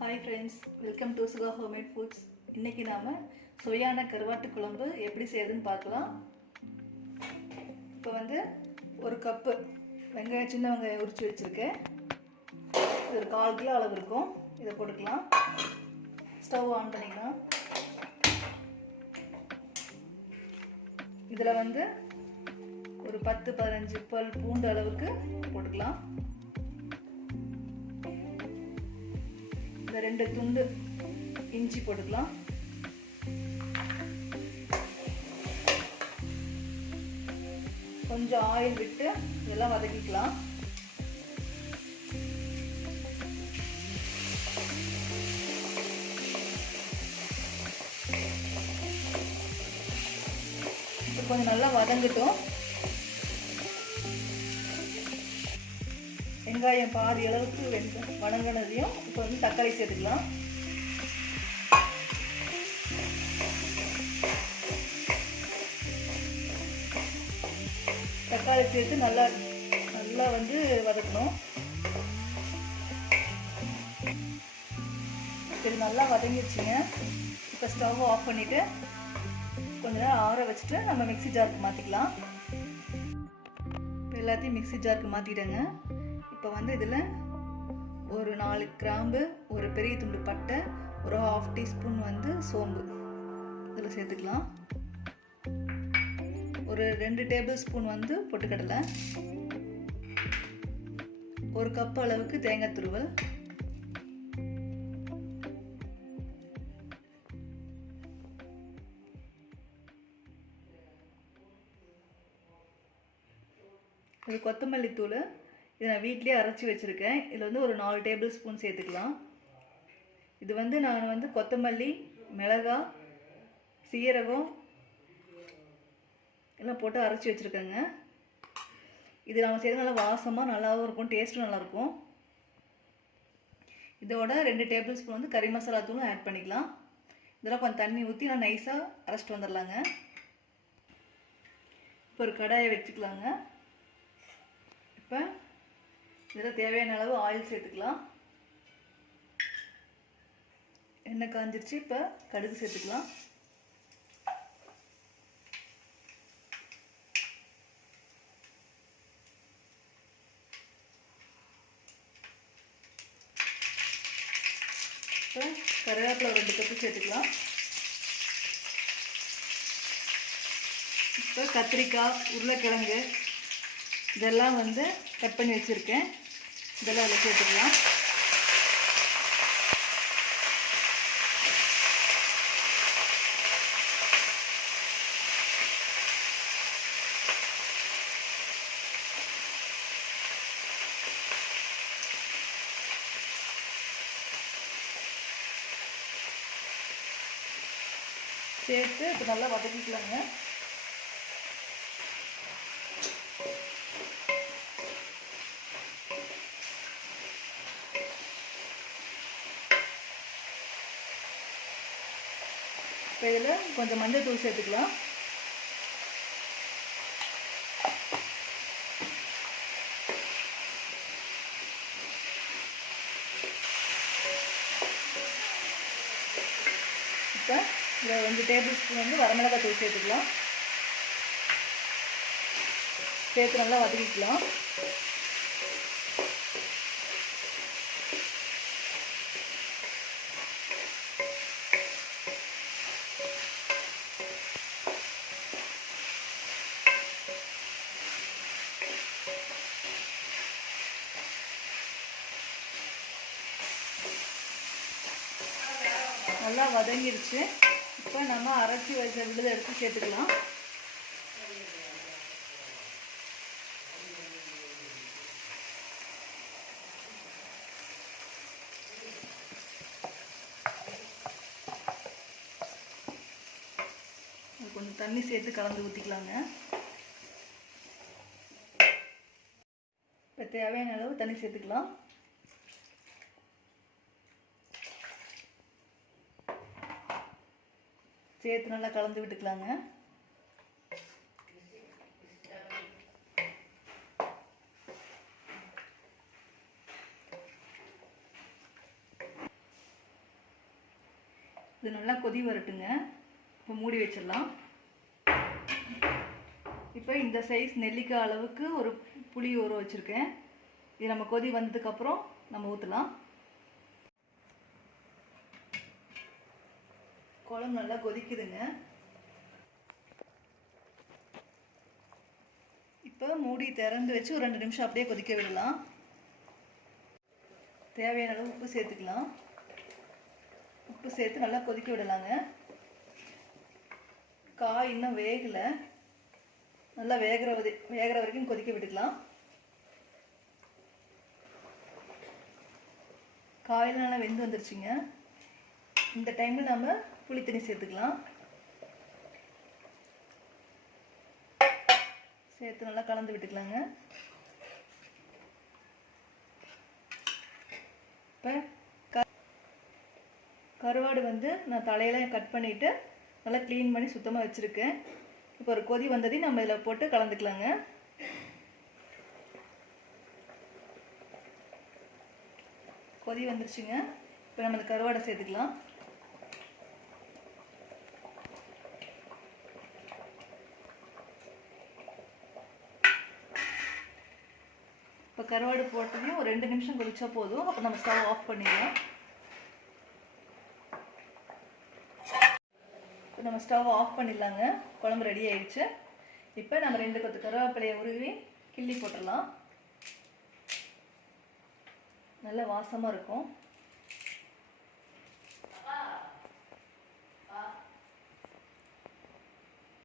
Hi friends, welcome to Suga homemade foods. இன்றைக்கி நாம் சுவையான கருவாட்டு குழம்பு எப்படி செய்யுதுன்னு பார்க்கலாம். இப்போ ஒரு கப்பு வெங்காயம், சின்ன வெங்காயம் உரித்து வச்சுருக்கேன். இது ஒரு 1/4 கிலோ அளவு இருக்கும். இதை போட்டுக்கலாம். ஸ்டவ் ஆன் பண்ணிக்கலாம். இதில் ஒரு 10-15 பல் பூண்டு அளவுக்கு போட்டுக்கலாம். இந்த 2 துண்டு இஞ்சி போட்டுக்கலாம். கொஞ்சம் ஆயில் விட்டு இதெல்லாம் வதக்கிக்கலாம். கொஞ்சம் நல்லா வதங்கட்டும். வெங்காயம் பாதி அளவுக்கு வதங்கினதையும் இப்போ தக்காளி சேர்த்துக்கலாம். தக்காளி சேர்த்து நல்லா வதக்கணும். இது நல்லா வதங்கிடுச்சுங்க. இப்போ ஸ்டவ் ஆஃப் பண்ணிவிட்டு கொஞ்ச நேரம் ஆற வச்சுட்டு நம்ம மிக்ஸி ஜாருக்கு மாற்றிக்கலாம். இப்போ எல்லாத்தையும் மிக்ஸி ஜாருக்கு மாற்றிட்டேங்க. இப்போ இதில் ஒரு 4 கிராம்பு, ஒரு பெரிய துண்டு பட்டை, ஒரு 1/2 டீஸ்பூன் சோம்பு இதில் சேர்த்துக்கலாம். ஒரு 2 டேபிள் ஸ்பூன் பொட்டுக்கடலை, 1 கப் அளவுக்கு தேங்காய் துருவல், இது கொத்தமல்லி தூள். இதை நான் வீட்லேயே அரைச்சி வச்சுருக்கேன். இதில் ஒரு 4 டேபிள் ஸ்பூன் சேர்த்துக்கலாம். இது நான் கொத்தமல்லி, மிளகாய், சீரகம் எல்லாம் போட்டு அரைச்சி வச்சுருக்கேங்க. இது நம்ம செய்கிறது நல்லா வாசமாக நல்லாவும் இருக்கும், டேஸ்ட்டும் நல்லாயிருக்கும். இதோட 2 டேபிள் ஸ்பூன் கறி மசாலா தூளும் ஆட் பண்ணிக்கலாம். இதெல்லாம் கொஞ்சம் தண்ணி ஊற்றி நான் நைஸாக அரைச்சிட்டு வந்துடலாங்க. இப்போ ஒரு கடாயை வச்சுக்கலாங்க. இப்போ இதில் தேவையான அளவு ஆயில் சேர்த்துக்கலாம். எண்ணெய் காஞ்சிருச்சு. இப்போ கடுகு சேர்த்துக்கலாம். இப்போ கருவேப்பிலை 2 கப்பு சேர்த்துக்கலாம். இப்போ கத்திரிக்காய், உருளைக்கிழங்கு இதெல்லாம் கட் பண்ணி வச்சுருக்கேன். இதெல்லாம் அதில் சேர்த்துக்கலாம். சேர்த்து இப்போ நல்லா வதக்கிக்கலாங்க. இப்போ இதில் கொஞ்சம் மஞ்சள் தூள் சேர்த்துக்கலாம். இப்போ இதில் 2 டேபிள் ஸ்பூன் வரமிளகாய் தூள் சேர்த்துக்கலாம். சேர்த்து நல்லா வதக்கிக்கலாம். நல்லா வதங்கிருச்சு. இப்போ நம்ம அரைச்சி வச்ச விழுதை எடுத்து சேர்த்துக்கலாம். கொஞ்சம் தண்ணி சேர்த்து கலந்து ஊற்றிக்கலாங்க. இப்போ தேவையான அளவு தண்ணி சேர்த்துக்கலாம். சேர்த்து நல்லா கலந்து விட்டுக்கலாங்க. இது நல்லா கொதி வரட்டுங்க. இப்போ மூடி வச்சிடலாம். இப்போ இந்த சைஸ் நெல்லிக்காய் அளவுக்கு ஒரு புளி ஊற வச்சுருக்கேன். இது நம்ம கொதி வந்ததுக்கப்புறம் நம்ம ஊற்றலாம். குழம்பு நல்லா கொதிக்குதுங்க. இப்போ மூடி திறந்து வச்சு ஒரு 2 நிமிஷம் அப்படியே கொதிக்க விடலாம். தேவையான அளவு உப்பு சேர்த்துக்கலாம். உப்பு சேர்த்து நல்லா கொதிக்க விடலாங்க. காய் இன்னும் வேகலை, நல்லா வேகிற வரைக்கும் கொதிக்க விட்டுக்கலாம். காயெல்லாம் நல்லா வெந்து வந்துருச்சுங்க. இந்த டைமில் நம்ம புளி தண்ணி சேர்த்துக்கலாம். சேர்த்து நல்லா கலந்து விட்டுக்கலாங்க. இப்போ கருவாடு வந்து நான் தலையெல்லாம் கட் பண்ணிவிட்டு நல்லா க்ளீன் பண்ணி சுத்தமாக வச்சுருக்கேன். இப்போ ஒரு கொதி வந்ததையும் நம்ம இதில் போட்டு கலந்துக்கலாங்க. கொதி வந்துருச்சுங்க. இப்போ நம்ம இந்த கருவாடை சேர்த்துக்கலாம். இப்போ கருவாடு போட்டதையும் ஒரு 2 நிமிஷம் கொதிச்சா போதும். அப்போ நம்ம ஸ்டவ் ஆஃப் பண்ணிடலாம். இப்போ நம்ம ஸ்டவ் ஆஃப் பண்ணிடலாங்க. குழம்பு ரெடி ஆயிடுச்சு. இப்போ நம்ம 2 கொத்து கருவேப்பிலையை உருவி கிள்ளி போட்டுடலாம். நல்ல வாசமாக இருக்கும்.